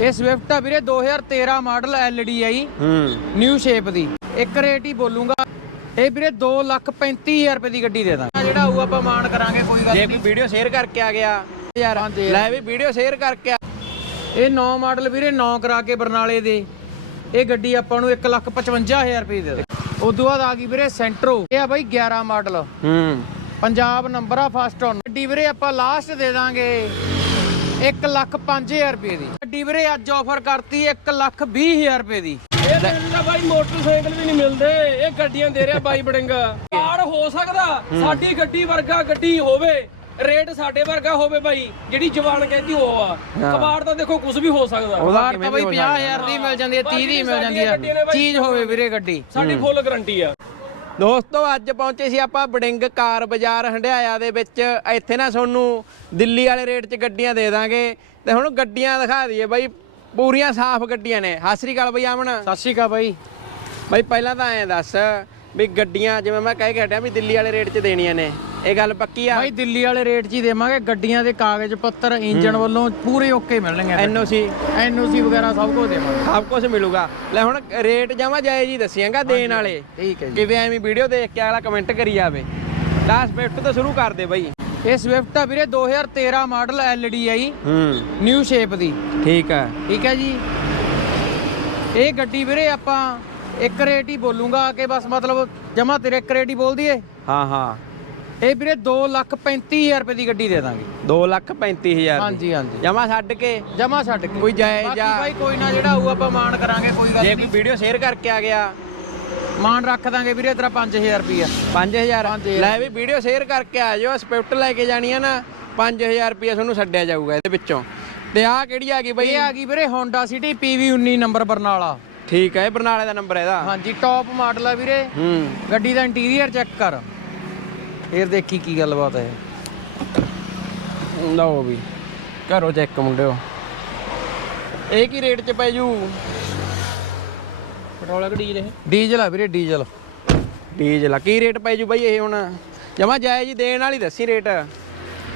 ਇਹ ਸਵਿਫਟ ਆ ਵੀਰੇ 2013 ਮਾਡਲ ਐਲਡੀ ਆਈ ਹੂੰ। ਨਿਊ ਸ਼ੇਪ ਦੀ। ਇੱਕ ਰੇਟ ਹੀ ਬੋਲੂੰਗਾ। ਇਹ ਵੀਰੇ 235000 ਰੁਪਏ ਦੀ ਗੱਡੀ ਦੇ ਦਾਂਗੇ। ਜਿਹੜਾ ਆਊ ਆਪਾਂ ਮਾਨ ਕਰਾਂਗੇ ਕੋਈ ਗੱਲ ਜੇ ਕੋਈ ਵੀਡੀਓ ਸ਼ੇਅਰ ਕਰਕੇ ਆ ਗਿਆ। ਯਾਰ। ਲੈ ਵੀ ਵੀਡੀਓ ਸ਼ੇਅਰ ਕਰਕੇ ਆ। ਇਹ 9 ਮਾਡਲ ਵੀਰੇ 9 ਕਰਾ ਕੇ ਬਰਨਾਲੇ ਦੇ। ਇਹ ਗੱਡੀ ਆਪਾਂ ਨੂੰ 155000 ਰੁਪਏ ਦੀ ਦੇ ਦੇ ਉਦੋਂ ਬਾਅਦ ਆ ਗਈ ਵੀਰੇ ਸੈਂਟਰੋ ਇਹ ਆ ਬਾਈ 11 ਮਾਡਲ। ਹੂੰ। ਪੰਜਾਬ ਨੰਬਰ ਆ ਫਸਟ ਔਨ ਗੱਡੀ ਵੀਰੇ ਆਪਾਂ ਲਾਸਟ ਦੇ ਦਾਂਗੇ। 1 ਲੱਖ 5000 ਰੁਪਏ ਦੀ। ਗੱਡੀ ਵੀਰੇ ਅੱਜ ਆਫਰ ਕਰਤੀ 1 ਲੱਖ 20000 ਰੁਪਏ ਦੀ। ਇਹ ਤਾਂ ਬਾਈ ਮੋਟਰਸਾਈਕਲ ਵੀ ਨਹੀਂ ਮਿਲਦੇ। ਇਹ ਗੱਡੀਆਂ ਦੇ ਰਿਹਾ ਬਾਈ ਬੜਿੰਗਾ। ਕਾਰ ਹੋ ਸਕਦਾ ਸਾਡੀ ਗੱਡੀ ਵਰਗਾ ਗੱਡੀ ਹੋਵੇ ਰੇਟ ਸਾਡੇ ਵਰਗਾ ਹੋਵੇ ਬਾਈ ਜਿਹੜੀ ਜਵਾਨ ਕਹਿੰਦੀ ਉਹ ਆ। ਕਬਾੜ ਤਾਂ ਦੇਖੋ ਕੁਝ ਵੀ ਹੋ ਸਕਦਾ। ਕਿਵੇਂ ਤਾਂ ਵੀ ਬਈ ਹੋ 50000 ਦੀ ਮਿਲ ਜਾਂਦੀ ਹੈ 30 ਦੀ ਮਿਲ ਜਾਂਦੀ ਹੈ। ਚੀਜ਼ ਹੋਵੇ ਵੀਰੇ ਗੱਡੀ। ਸਾਡੀ ਫੁੱਲ ਗਾਰੰਟੀ ਆ। ਦੋਸਤੋ ਅੱਜ ਪਹੁੰਚੇ ਸੀ ਆਪਾਂ ਬਡਿੰਗ ਕਾਰ ਬਾਜ਼ਾਰ ਹੰਡਿਆਇਆ ਦੇ ਵਿੱਚ। ਇੱਥੇ ਨਾ ਤੁਹਾਨੂੰ ਦਿੱਲੀ ਵਾਲੇ ਰੇਟ 'ਚ ਗੱਡੀਆਂ ਦੇ ਦਾਂਗੇ। ਤੇ ਹੁਣ ਗੱਡੀਆਂ ਦਿਖਾ ਦਈਏ ਬਾਈ ਪੂਰੀਆਂ ਸਾਫ਼ ਗੱਡੀਆਂ ਨੇ। ਸਤਿ ਸ੍ਰੀ ਅਕਾਲ ਬਈ ਆਮਣ ਸਤਿ ਸ਼੍ਰੀ ਅਕਾਲ ਬਾਈ। ਬਾਈ ਪਹਿਲਾਂ ਤਾਂ ਐਂ ਦੱਸ ਵੀ ਗੱਡੀਆਂ ਜਿਵੇਂ ਮੈਂ ਕਹਿ ਕੇ ਹਟਿਆ ਵੀ ਦਿੱਲੀ ਵਾਲੇ ਰੇਟ 'ਚ ਦੇਣੀਆਂ ਨੇ। ਇਹ ਗੱਲ ਪੱਕੀ ਆ? ਬਾਈ ਦਿੱਲੀ ਵਾਲੇ ਰੇਟ 'ਚ ਹੀ ਦੇਵਾਂਗੇ। ਗੱਡੀਆਂ ਦੇ ਕਾਗਜ਼ ਪੱਤਰ ਇੰਜਨ ਵੱਲੋਂ ਪੂਰੇ ਓਕੇ ਮਿਲਣਗੇ ਐਨਓਸੀ। ਐਨਓਸੀ ਵਗੈਰਾ ਸਭ ਕੁਝ ਦੇਵਾਂਗੇ। ਸਭ ਕੁਝ ਮਿਲੂਗਾ। ਲੈ ਹੁਣ ਰੇਟ ਜਮਾ ਜਾਇਜ਼ ਹੀ ਦੱਸਿਆਂਗਾ ਦੇਣ ਵਾਲੇ। ਠੀਕ ਹੈ ਜੀ। ਕਿਤੇ ਐਵੇਂ ਵੀਡੀਓ ਦੇਖ ਕੇ ਅਗਲਾ ਕਮੈਂਟ ਕਰੀ ਜਾਵੇ। 10 ਮਿੰਟ ਤੋਂ ਸ਼ੁਰੂ ਕਰ ਦੇ ਬਾਈ। ਇਹ ਸਵਿਫਟ ਆ ਵੀਰੇ 2013 ਮਾਡਲ ਐਲਡੀ ਆਈ ਹੂੰ। ਨਿਊ ਸ਼ੇਪ ਦੀ। ਠੀਕ ਆ। ਠੀਕ ਹੈ ਜੀ। ਇਹ ਗੱਡੀ ਵੀਰੇ ਆਪਾਂ ਇੱਕ ਰੇਟ ਹੀ ਬੋਲੂੰਗਾ ਕਿ ਬਸ ਮਤਲਬ ਜਮਾ ਤੇਰੇ ਇੱਕ ਰੇਟ ਹੀ ਬੋਲ ਦਈਏ? ਹਾਂ ਹਾਂ। ਇਹ ਵੀਰੇ 235000 ਰੁਪਏ ਦੀ ਗੱਡੀ ਦੇ ਦਾਂਗੇ। 2 ਲੱਖ 35000 ਹਾਂਜੀ ਹਾਂਜੀ। ਜਮਾ ਛੱਡ ਕੇ? ਜਮਾ ਛੱਡ ਕੇ। ਕੋਈ ਜਾਇਜ਼ ਜਾਂ ਬਾਈ ਕੋਈ ਨਾ ਜਿਹੜਾ ਆਊ ਆਪਾਂ ਮਾਨ ਕਰਾਂਗੇ ਕੋਈ ਗੱਲ ਜੇ ਕੋਈ ਵੀਡੀਓ ਸ਼ੇਅਰ ਕਰਕੇ ਆ ਗਿਆ। ਮਾਨ ਰੱਖ ਦਾਂਗੇ ਵੀਰੇ ਤੇਰਾ 5000 ਰੁਪਿਆ 5000 5000 ਲੈ ਵੀ ਵੀਡੀਓ ਸ਼ੇਅਰ ਕਰਕੇ ਆ ਜਾਓ ਸਪਿਫਟ ਲੈ ਕੇ ਜਾਣੀ ਆ ਨਾ 5000 ਰੁਪਏ ਤੁਹਾਨੂੰ ਛੱਡਿਆ ਜਾਊਗਾ ਇਹਦੇ ਵਿੱਚੋਂ। ਤੇ ਆਹ ਕਿਹੜੀ ਆ ਗਈ ਬਈ? ਇਹ ਆ ਗਈ ਵੀਰੇ Honda City PV19 number Barnala. ਠੀਕ ਹੈ ਇਹ ਬਰਨਾਲੇ ਦਾ ਨੰਬਰ ਇਹਦਾ। ਹਾਂਜੀ ਟੌਪ ਮਾਡਲ ਆ ਵੀਰੇ। ਹੂੰ। ਗੱਡੀ ਦਾ ਇੰਟੀਰੀਅਰ ਚੈੱਕ ਕਰ। ਫੇਰ ਦੇਖੀ ਕੀ ਗੱਲਬਾਤ ਹੈ। ਲਓ ਵੀ ਕਰੋ ਚੈੱਕ ਮੁੰਡਿਓ। ਇਹ ਕੀ ਰੇਟ 'ਚ ਪੈ ਜੂ? ਪੈਟਰੋਲ ਗੱਡੀ ਇਹ? ਡੀਜ਼ਲ ਆ ਵੀਰੇ ਡੀਜ਼ਲ। ਡੀਜ਼ਲ ਆ। ਕੀ ਰੇਟ ਪੈ ਜੂ ਬਈ ਇਹ ਹੁਣ? ਜਮਾ ਜਾਇਜ਼ ਹੀ ਦੇਣ ਵਾਲੀ ਦੱਸੀ ਰੇਟ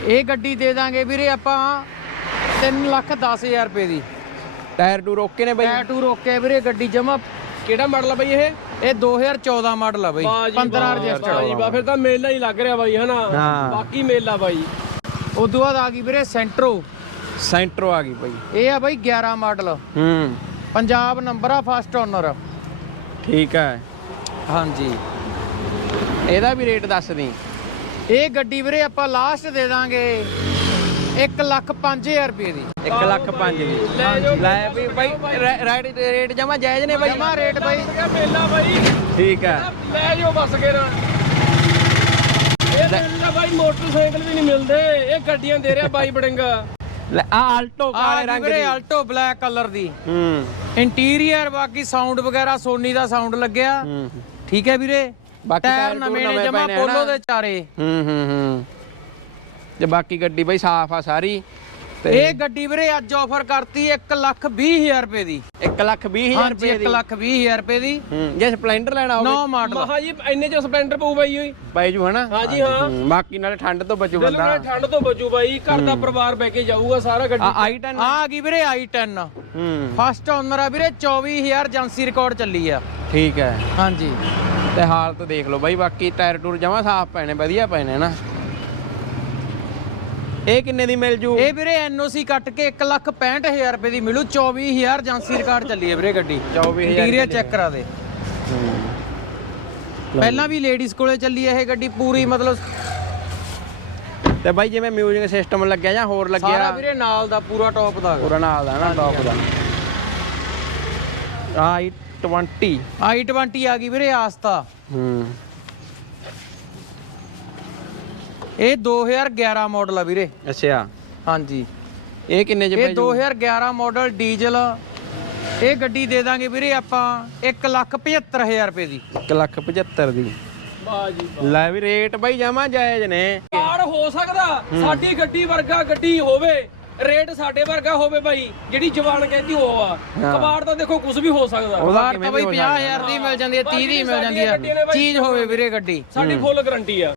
ਇਹ ਗੱਡੀ ਦੇ ਦਾਂਗੇ ਵੀਰੇ ਆਪਾਂ 3 ਲੱਖ 10000 ਰੁਪਏ ਦੀ। ਟਾਇਰ ਟੂ ਰੋਕੇ ਨੇ ਬਈ? ਟੈਟੂ ਰੋਕੇ ਵੀਰੇ ਗੱਡੀ ਜਮਾ ਕਿਹੜਾ ਮਾਡਲ ਆ ਬਾਈ ਇਹ? ਇਹ 2014 ਮਾਡਲ ਆ ਬਈ। ਵਾਹ ਜੀ 15 ਵਾਹ, ਰਜਿਸਟਰਡ ਜੀ ਵਾਹ, ਫਿਰ ਤਾਂ ਮੇਲਾ ਹੀ ਲੱਗ ਰਿਹਾ ਬਾਈ ਹਨਾ। ਬਾਕੀ ਮੇਲਾ ਬਾਈ। ਉਦੋਂ ਬਾਅਦ ਆ ਗਈ ਵੀਰੇ ਸੈਂਟਰੋ ਸੈਂਟਰੋ ਆ ਗਈ ਬਈ। ਇਹ ਆ ਬਈ 11 ਮਾਡਲ ਹੂੰ। ਪੰਜਾਬ ਨੰਬਰ ਆ ਫਸਟ ਓਨਰ ਠੀਕ ਹੈ ਹਾਂਜੀ। ਇਹਦਾ ਵੀ ਰੇਟ ਦੱਸ ਦੀ। ਇਹ ਗੱਡੀ ਵੀਰੇ ਆਪਾਂ ਲਾਸਟ ਦੇ ਦਾਂਗੇ। 1 ਲੱਖ 5000 ਰੁਪਏ ਦੀ। 1 ਲੱਖ 5 ਦੀ ਲੈ ਜਾਓ ਲੈ ਵੀ ਬਾਈ ਰਾਈਟ ਰੇਟ ਜਮਾ ਜਾਇਜ਼ ਨੇ ਬਾਈ? ਜਮਾ ਰੇਟ ਬਾਈ। ਮੇਲਾ ਬਾਈ ਠੀਕ ਹੈ। ਲੈ ਜਾਓ ਬੱਸ ਕੇਰਾ ਇਹ ਤਾਂ ਬਾਈ ਮੋਟਰਸਾਈਕਲ ਵੀ ਨਹੀਂ ਮਿਲਦੇ। ਇਹ ਗੱਡੀਆਂ ਦੇ ਰਿਹਾ ਬਾਈ ਬੜਿੰਗਾ। ਲੈ ਆ ਆਲਟੋ ਆ ਕਾਲੇ ਗਈ ਰੰਗ ਵੀਰੇ ਦੀ। ਆਲਟੋ ਬਲੈਕ ਕਲਰ ਦੀ। ਹੂੰ। ਇੰਟੀਰੀਅਰ ਬਾਕੀ ਸਾਊਂਡ ਵਗੈਰਾ ਸੋਨੀ ਦਾ ਸਾਊਂਡ ਲੱਗਿਆ। ਹੂੰ। ਠੀਕ ਹੈ ਵੀਰੇ। ਬਾਕੀ ਟਾਇਰ ਟਾਇਰ ਨਵੇਂ ਨੇ ਨਵੇਂ ਜਮਾ ਪਏ ਨੇ ਪੋਲੋ ਹਨਾ? ਦੇ ਚਾਰੇ। ਹੂੰ ਹੂੰ ਹੂੰ। ਤੇ ਬਾਕੀ ਗੱਡੀ ਬਈ ਸਾਫ਼ ਆ ਸਾਰੀ ਤੇ ਇਹ ਗੱਡੀ ਵੀਰੇ ਅੱਜ ਆਫਰ ਕਰਤੀ 1 ਲੱਖ 20000 ਰੁਪਏ ਦੀ। 1 ਲੱਖ 20 ਹਜ਼ਾਰ ਹਾਂਜੀ ਰੁਪਏ 1 ਦੀ। ਲੱਖ 20000 ਰੁਪਏ ਦੀ। ਹੂੰ ਜੇ ਸਪਲੈਂਡਰ ਲੈਣਾ ਹੋਵੇ। ਨੌ ਮਾਡਲ ਮਹਾ ਜੀ ਇੰਨੇ ਚ ਸਪਲੈਂਡਰ ਪਊ ਬਾਈ ਹੋਈ ਪੈ ਜੂ ਹਨਾ? ਹਾਂਜੀ ਹਾਂ। ਹੂੰ, ਬਾਕੀ ਨਾਲੇ ਠੰਡ ਤੋਂ ਬਚੂ ਬੰਦਾ। ਠੰਡ ਤੋਂ ਬਚੂ ਬਾਈ ਘਰ ਦਾ ਪਰਿਵਾਰ ਬਹਿ ਕੇ ਜਾਊਗਾ ਸਾਰਾ ਗੱਡੀ ਆ i10 ਆ। ਗਈ ਵੀਰੇ i10 ਹੂੰ। ਫਸਟ ਓਨਰ ਆ ਵੀਰੇ 24000 ਏਜੰਸੀ ਰਿਕਾਰਡ ਚੱਲੀ ਆ। ਠੀਕ ਹੈ। ਹਾਂਜੀ। ਤੇ ਹਾਲਤ ਦੇਖ ਲਓ ਬਾਈ ਬਾਕੀ ਟਾਇਰ ਟੂਰ ਜਮਾ ਸਾਫ਼ ਨੇ ਵਧੀਆ ਨੇ ਨਾ ਇਹ ਕਿੰਨੇ ਦੀ ਮਿਲ ਜੂ? ਇਹ ਵੀਰੇ ਐਨਓਸੀ ਕੱਟ ਕੇ 1 ਲੱਖ 65000 ਰੁਪਏ ਦੀ ਮਿਲੂ। 24000 ਏਜੰਸੀ ਰਿਕਾਰਡ ਚੱਲੀ ਹੈ ਵੀਰੇ ਗੱਡੀ। 24000 ਇੰਟੀਰੀਅਰ ਚੈੱਕ ਕਰਾ ਦੇ। ਪਹਿਲਾਂ ਵੀ ਲੇਡੀਜ਼ ਕੋਲੇ ਚੱਲੀ ਹੈ ਇਹ ਗੱਡੀ ਪੂਰੀ ਮਤਲਬ ਤੇ ਬਾਈ ਜਿਵੇਂ ਮਿਊਜ਼ਿਕ ਸਿਸਟਮ ਲੱਗਿਆ ਜਾਂ ਹੋਰ ਸਾਰਾ ਲੱਗਿਆ ਵੀਰੇ ਨਾਲ ਦਾ ਪੂਰਾ ਟੌਪ ਦਾ। ਪੂਰਾ ਨਾਲ ਦਾ ਨਾ ਟੌਪ ਦਾ। ਆਈ 20 i20 ਆ ਗਈ ਵੀਰੇ ਆਸਤਾ। ਹੂੰ। ਇਹ 2011 ਮਾਡਲ ਆ ਵੀਰੇ। ਅੱਛਾ। ਹਾਂਜੀ। ਇਹ ਕਿੰਨੇ ਚ ਇਹ ਪੈ ਜੂ? 2011 ਮਾਡਲ ਡੀਜ਼ਲ ਇਹ ਗੱਡੀ ਦੇ ਦਾਂਗੇ ਵੀਰੇ ਆਪਾਂ 1 ਲੱਖ 75000 ਰੁਪਏ ਦੀ। 1 ਲੱਖ 75 ਦੀ। ਵਾਹ ਜੀ ਲੈ ਵੀ ਰੇਟ ਬਾਈ ਜਮਾ ਜਾਇਜ਼ ਨੇ। ਕਾਰ ਹੋ ਸਕਦਾ ਸਾਡੀ ਗੱਡੀ ਵਰਗਾ ਗੱਡੀ ਹੋਵੇ ਰੇਟ ਸਾਡੇ ਵਰਗਾ ਹੋਵੇ ਬਾਈ ਜਿਹੜੀ ਜਵਾਨ ਕਹਿੰਦੀ ਉਹ ਆ। ਕਬਾੜ ਤਾਂ ਦੇਖੋ ਕੁਝ ਵੀ ਹੋ ਸਕਦਾ। ਕਿਵੇਂ ਤਾਂ ਬਈ ਹੋ 50000 ਦੀ ਮਿਲ ਜਾਂਦੀ ਹੈ 30 ਦੀ ਮਿਲ ਜਾਂਦੀ ਹੈ। ਚੀਜ਼ ਹੋਵੇ ਵੀਰੇ ਗੱਡੀ। ਸਾਡੀ ਫੁੱਲ ਗਾਰੰਟੀ ਆ।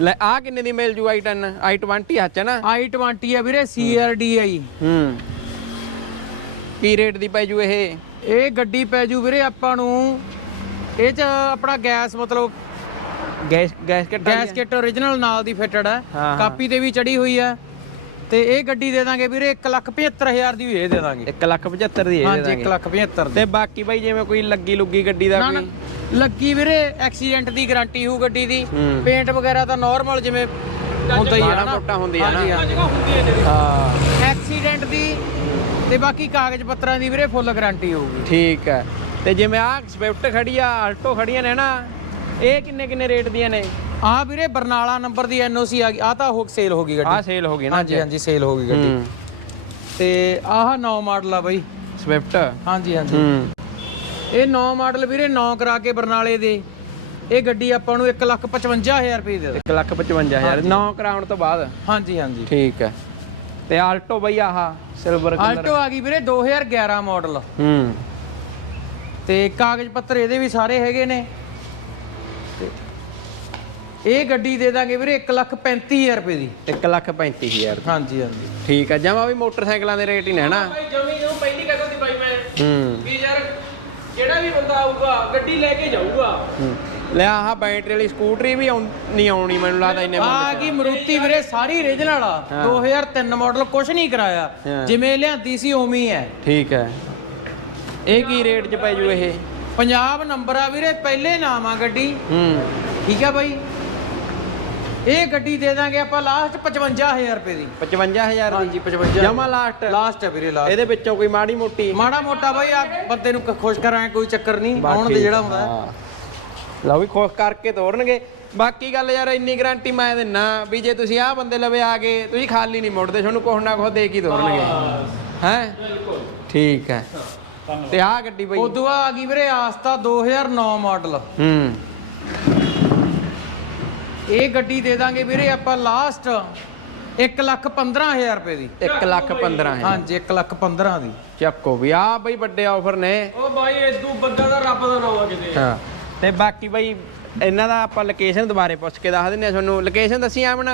ਲੈ ਆ ਕਿੰਨੇ ਦੀ ਮਿਲ ਜੂ i10 i20 ਹੱਚ ਨਾ? i20 ਆ ਵੀਰੇ CRD ਆਈ ਹੂੰ। ਕੀ ਰੇਟ ਦੀ ਪੈ ਜੂ ਇਹ? ਇਹ ਗੱਡੀ ਪੈ ਜੂ ਵੀਰੇ ਆਪਾਂ ਨੂੰ ਇਹ ਚ ਆਪਣਾ ਗੈਸ ਮਤਲਬ gas gas kit gas kit origignal ਨਾਲ ਦੀ ਫਿੱਟਡ ਹੈ। ਹਾਂ, ਹਾਂ। ਕਾਪੀ ਤੇ ਵੀ ਚੜੀ ਹੋਈ ਹੈ। ਤੇ ਇਹ ਗੱਡੀ ਦੇ ਦਾਂਗੇ ਵੀਰੇ 175000 ਦੀ ਵੀ ਇਹ ਦੇ ਦਾਂਗੇ। 1 ਲੱਖ 75 ਦੀ ਇਹ ਦੇ ਹਾਂਜੀ ਦਾਂਗੇ। 175000 ਦੀ। ਤੇ ਬਾਕੀ ਬਾਈ ਜਿਵੇਂ ਕੋਈ ਲੱਗੀ ਲੁੱਗੀ ਗੱਡੀ ਦਾ ਕੋਈ? ਲੱਗੀ ਵੀਰੇ ਐਕਸੀਡੈਂਟ ਦੀ ਗਾਰੰਟੀ ਹੋਊ ਗੱਡੀ ਦੀ। ਹੂੰ। ਪੇਂਟ ਵਗੈਰਾ ਤਾਂ ਨਾਰਮਲ ਜਿਵੇਂ ਹੁੰਦਾ ਹੀ ਹੈ ਮਾੜਾ ਨਾ। ਮੋਟਾ ਹੁੰਦੀ ਆ ਨਾ। ਹਾਂਜੀ, ਹਾਂਜੀ। ਹੈ ਹਾਂ। ਐਕਸੀਡੈਂਟ ਦੀ ਤੇ ਬਾਕੀ ਕਾਗਜ਼ ਪੱਤਰਾਂ ਦੀ ਵੀਰੇ ਫੁੱਲ ਗਾਰੰਟੀ ਹੋਊਗੀ। ਠੀਕ ਹੈ। ਤੇ ਜਿਵੇਂ ਆ ਸਵਿਫਟ ਖੜੀ ਆ ਆਲਟੋ ਖੜੀਆਂ ਨੇ ਨਾ ਇਹ ਕਿੰਨੇ ਕਿੰਨੇ ਰੇਟ ਦੀਆਂ ਨੇ? ਆ ਵੀਰੇ ਬਰਨਾਲਾ ਨੰਬਰ ਦੀ ਐਨਓਸੀ ਆ ਗਈ। ਆ ਤਾਂ ਹੋ ਸੇਲ ਹੋ ਗਈ ਆ ਗੱਡੀ ਸੇਲ ਹੋ ਗਈ ਨਾ ਹਾਂਜੀ ਹਾਂਜੀ ਸੇਲ ਹੋ ਗਈ ਗੱਡੀ। ਹੂੰ। ਤੇ ਆਹ 9 ਮਾਡਲ ਆ ਬਾਈ। ਸਵਿਫਟ ਹਾਂਜੀ ਹਾਂਜੀ। ਹੂੰ। ਇਹ 9 ਮਾਡਲ ਵੀਰੇ 9 ਕਰਾ ਕੇ ਬਰਨਾਲੇ ਦੇ। ਇਹ ਗੱਡੀ ਆਪਾਂ ਨੂੰ 155000 ਰੁਪਏ ਦੇ ਦੇ 1 ਲੱਖ 55000 9 ਕਰਾਉਣ ਤੋਂ ਬਾਅਦ? ਹਾਂਜੀ ਹਾਂਜੀ। ਠੀਕ ਹੈ। ਤੇ ਆਲਟੋ ਬਈ ਆਹ ਸਿਲਵਰ ਕਲਰ ਆਲਟੋ ਆ ਗਈ ਵੀਰੇ 2011 ਮਾਡਲ ਹੂੰ। ਤੇ ਕਾਗਜ਼ ਪੱਤਰ ਇਹਦੇ ਵੀ ਸਾਰੇ ਹੈਗੇ ਨੇ। ਤੇ ਇਹ ਗੱਡੀ ਦੇ ਦਾਂਗੇ ਵੀਰੇ 135000 ਰੁਪਏ ਦੀ। 1 ਲੱਖ 35000 ਹਾਂਜੀ ਹਾਂਜੀ। ਠੀਕ ਹੈ ਜਮਾ ਵੀ ਮੋਟਰਸਾਈਕਲਾਂ ਦੇ ਰੇਟ ਹੀ ਨੇ ਨਾ? ਭਾਈ ਜਮੀ ਨੂੰ ਪਹਿਲੀ ਕਹਿੰਦਾ ਸੀ ਬਾਈ ਮੈਂ। ਹੂੰ। ਵੀ ਯਾਰ ਜਿਹੜਾ ਵੀ ਬੰਦਾ ਆਊਗਾ ਗੱਡੀ ਲੈ ਕੇ ਜਾਊਗਾ। ਹੂੰ। ਲੈ ਆਹ ਬੈਟਰੀ ਵਾਲੀ ਸਕੂਟਰੀ ਵੀ ਆਉਣ- ਨਹੀਂ ਆਉਣੀ ਮੈਨੂੰ ਲੱਗਦਾ ਇੰਨੇ ਆ ਗਈ ਮਰੂਤੀ ਵੀਰੇ ਸਾਰੀ origignal ਆ। 2003 ਮਾਡਲ ਕੁਝ ਨਹੀਂ ਕਰਾਇਆ। ਹਾਂ। ਜਿਵੇਂ ਲਿਆਂਦੀ ਸੀ ਉਵੇਂ ਹੀ ਹੈ। ਠੀਕ ਹੈ। ਇਹ ਕੀ ਰੇਟ 'ਚ ਪੈ ਜੂ ਇਹ? ਪੰਜਾਬ ਨੰਬਰ ਆ ਵੀਰੇ ਪਹਿਲੇ ਨਾਮ ਆ ਗੱਡੀ। ਹੂੰ। ਠੀਕ ਆ ਬਾਈ। ਇਹ ਗੱਡੀ ਦੇ ਦਾਂਗੇ ਆਪਾਂ ਲਾਸਟ 55000 ਰੁਪਏ ਦੀ। 55000 ਹਾਂਜੀ 55 ਜਮਾ ਲਾਸਟ ਲਾਸਟ ਹੈ ਵੀਰੇ ਲਾਸਟ ਇਹਦੇ ਵਿੱਚੋਂ ਕੋਈ ਮਾੜੀ ਮੋਟੀ। ਮਾੜਾ ਮੋਟਾ ਬਾਈ ਆ ਬੰਦੇ ਨੂੰ ਖੁਸ਼ ਕਰਾਂ ਕੋਈ ਚੱਕਰ ਨਹੀਂ ਆਉਣ ਦੇ ਜਿਹੜਾ ਹੁੰਦਾ। ਹਾਂ। ਲਓ ਵੀ ਖੁਸ਼ ਕਰਕੇ ਤੋਰਨਗੇ। ਬਾਕੀ ਗੱਲ ਯਾਰ ਇੰਨੀ ਗਾਰੰਟੀ ਮੈਂ ਦਿੰਨਾ ਵੀ ਜੇ ਤੁਸੀਂ ਆਹ ਬੰਦੇ ਲਵੇ ਆ ਗਏ ਤੁਸੀਂ ਖਾਲੀ ਨਹੀਂ ਮੁੜਦੇ ਤੁਹਾਨੂੰ ਕੁਛ ਨਾ ਕੁਛ ਦੇ ਕੇ ਹੀ ਤੋਰਨਗੇ। ਹੈ। ਬਿਲਕੁਲ। ਠੀਕ ਹੈ। ਤੇ ਆਹ ਗੱਡੀ ਬਈ। ਉਦੋਂ ਬਾਅਦ ਆ ਗਈ ਵੀਰੇ ਆਸਤਾ 2009 ਮਾਡਲ। ਹੂੰ। ਇਹ ਗੱਡੀ ਦੇ ਦਾਂਗੇ ਵੀਰੇ ਆਪਾਂ ਲਾਸਟ 115000 ਰੁਪਏ ਦੀ। 1 ਲੱਖ 15 ਹੈ ਹਾਂਜੀ 1,15 ਦੀ। ਚੱਕੋ ਵੀ ਆਹ ਬਈ ਵੱਡੇ ਆਫਰ ਨੇ। ਉਹ ਬਾਈ ਇਦੋਂ ਬੰਦਾ ਦਾ ਰੱਬ ਦਾ ਨਾਮ ਆ ਕਿਤੇ। ਹਾਂ। ਤੇ ਬਾਕੀ ਬਈ ਇਹਨਾਂ ਦਾ ਆਪਾਂ ਲੋਕੇਸ਼ਨ ਦੁਬਾਰੇ ਪੁੱਛ ਕੇ ਦੱਸ ਦਿੰਨੇ ਆ ਤੁਹਾਨੂੰ। ਲੋਕੇਸ਼ਨ ਦੱਸੀ ਆਮਣ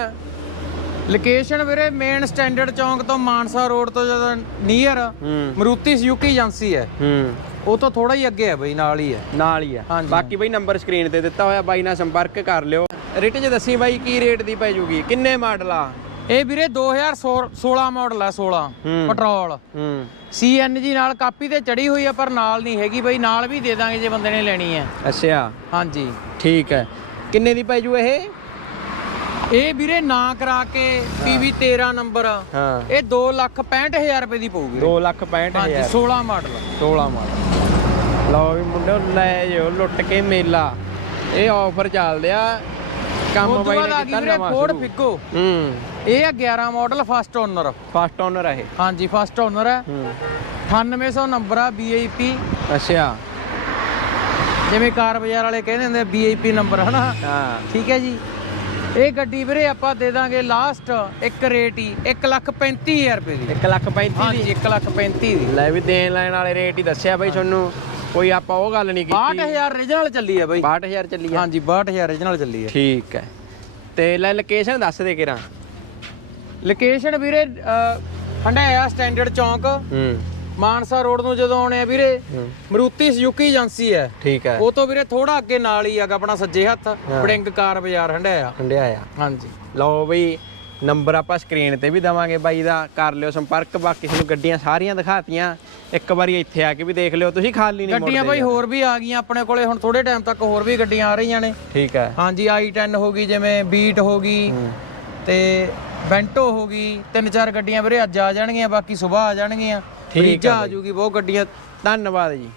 ਲੋਕੇਸ਼ਨ ਵੀਰੇ ਮੇਨ ਸਟੈਂਡਰਡ ਚੌਂਕ ਤੋਂ ਮਾਨਸਾ ਰੋਡ ਤੋਂ ਜਦੋਂ ਨੀਅਰ ਹੂੰ। ਮਰੂਤੀ ਸੁਜ਼ੂਕੀ ਏਜੰਸੀ ਹੈ। ਹੂੰ। ਉਹ ਤੋਂ ਥੋੜਾ ਹੀ ਅੱਗੇ ਹੈ ਬਈ ਨਾਲ ਹੀ ਹੈ। ਨਾਲ ਹੀ ਆ ਹਾਂਜੀ। ਬਾਕੀ ਬਈ ਨੰਬਰ ਸਕਰੀਨ ਤੇ ਦਿੱਤਾ ਹੋਇਆ ਬਾਈ ਨਾਲ ਸੰਪਰਕ ਕਰ ਲਿਓ। ਰਿਟ 'ਚ ਦੱਸੀ ਬਾਈ ਕੀ ਰੇਟ ਦੀ ਪੈ ਜੂਗੀ? ਕਿੰਨੇ ਮਾਡਲ ਆ? ਇਹ ਵੀਰੇ 2016 ਮਾਡਲ ਹੈ। 16 ਹੂੰ। ਪੈਟਰੋਲ ਹੂੰ ਸੀਐਨਜੀ ਨਾਲ ਕਾਪੀ ਤੇ ਚੜੀ ਹੋਈ ਹੈ ਪਰ ਨਾਲ ਨਹੀਂ ਹੈਗੀ ਬਈ। ਨਾਲ ਵੀ ਦੇ ਦਾਂਗੇ ਜੇ ਬੰਦੇ ਨੇ ਲੈਣੀ ਹੈ। ਅੱਛਾ। ਹਾਂਜੀ। ਠੀਕ ਹੈ। ਕਿੰਨੇ ਦੀ ਪੈ ਜੂ ਇਹ? ਇਹ ਵੀਰੇ ਨਾ ਕਰਾ ਕੇ ਪੀਵੀ 13 ਨੰਬਰ ਹਾਂ। ਇਹ 265000 ਰੁਪਏ ਦੀ ਪਊਗੀ 2 ਲੱਖ 65 ਹਾਂਜੀ ਹਜ਼ਾਰ। 16 ਮਾਡਲ। 16 ਮਾਡਲ। ਲਓ ਵੀ ਮੁੰਡਿਓ ਲੈ ਜਿਓ ਲੁੱਟ ਕੇ ਮੇਲਾ। ਇਹ ਆਫਰ ਚੱਲਦੇ ਆ। ਕੰਮ ਬਾਈ ਨੇ ਕੀਤਾ ਨਵਾਂ ਫੋਰਡ। ਫਿੱਗੋ ਹੂੰ। ਇਹ ਆ 11 model first owner first owner ਆ ਇਹ। ਹਾਂਜੀ ਫਸਟ ਓਨਰ ਹੈ। ਹੂੰ 9800 ਨੰਬਰ ਆ ਵੀਆਈਪੀ ਅੱਛਾ। ਜਿਵੇਂ ਕਾਰ ਬਾਜ਼ਾਰ ਵਾਲੇ ਕਹਿੰਦੇ ਹੁੰਦੇ ਵੀਆਈਪੀ ਨੰਬਰ ਹਨਾ? ਹਾਂ। ਠੀਕ ਹੈ ਜੀ। ਇਹ ਗੱਡੀ ਵੀਰੇ ਆਪਾਂ ਦੇ ਦਾਂਗੇ ਲਾਸਟ ਇੱਕ ਰੇਟ ਹੀ 135000 ਰੁਪਏ ਦੀ। 1 ਲੱਖ 35 ਹਾਂਜੀ ਦੀ 1350 ਦੀ। ਲੈ ਵੀ ਦੇਣ ਲੈਣ ਵਾਲੇ ਰੇਟ ਹੀ ਦੱਸਿਆ ਬਾਈ ਤੁਹਾਨੂੰ। ਕੋਈ ਆਪਾਂ ਉਹ ਗੱਲ ਨਹੀਂ ਕੀਤੀ। 62000 origignal ਚੱਲੀ ਹੈ ਬਾਈ। 62000 ਚੱਲੀ ਆ? ਹਾਂਜੀ 62000 origignal ਚੱਲੀ ਹੈ ਠੀਕ ਹੈ। ਤੇ ਲੈ ਲੋਕੇਸ਼ਨ ਦੱਸ ਦੇ ਕਿਰਾਂ ਲੋਕੇਸ਼ਨ ਵੀਰੇ ਹੰਡਾਇਆ ਸਟੈਂਡਰਡ ਚੌਂਕ। ਹੂੰ। ਮਾਨਸਾ ਰੋਡ ਨੂੰ ਜਦੋਂ ਆਉਣੇ ਆ ਵੀਰੇ ਮਰੂਤੀ ਸੁਜ਼ੂਕੀ ਏਜੰਸੀ ਹੈ। ਠੀਕ ਹੈ। ਉਹ ਤੋਂ ਵੀਰੇ ਥੋੜਾ ਅੱਗੇ ਨਾਲ ਹੀ ਹੈਗਾ ਆਪਣਾ ਸੱਜੇ ਹੱਥ ਬੜਿੰਗ ਕਾਰ ਬਾਜ਼ਾਰ ਹੰਡਾਇਆ ਹੰਡਿਆ ਆ। ਹਾਂਜੀ। ਲਓ ਬਈ ਨੰਬਰ ਆਪਾਂ ਸਕਰੀਨ ਤੇ ਵੀ ਦਵਾਂਗੇ ਬਾਈ ਦਾ ਕਰ ਲਿਓ ਸੰਪਰਕ ਬਾਕੀ ਤੁਹਾਨੂੰ ਗੱਡੀਆਂ ਸਾਰੀਆਂ ਦਿਖਾਤੀਆਂ। ਇੱਕ ਵਾਰੀ ਇੱਥੇ ਆ ਕੇ ਵੀ ਦੇਖ ਲਿਓ ਤੁਸੀਂ ਖਾਲੀ ਨਹੀਂ ਗੱਡੀਆਂ ਬਾਈ ਹੋਰ ਵੀ ਆ ਗਈਆਂ ਆਪਣੇ ਕੋਲੇ ਹੁਣ ਥੋੜੇ ਟਾਈਮ ਤੱਕ ਹੋਰ ਵੀ ਗੱਡੀਆਂ ਆ ਰਹੀਆਂ ਨੇ। ਠੀਕ ਹੈ। ਹਾਂਜੀ i10 ਹੋ ਗਈ ਜਿਵੇਂ ਬੀਟ ਹੋ ਗਈ ਤੇ ਬੈਂਟੋ ਹੋ ਗਈ ਤਿੰਨ ਚਾਰ ਗੱਡੀਆਂ ਵੀਰੇ ਅੱਜ ਆ ਜਾਣਗੀਆਂ ਬਾਕੀ ਸਵੇਰ ਆ ਜਾਣਗੀਆਂ। ਠੀਕ ਆ। ਜੂਗੀ ਬਹੁਤ ਗੱਡੀਆਂ ਧੰਨਵਾਦ ਜੀ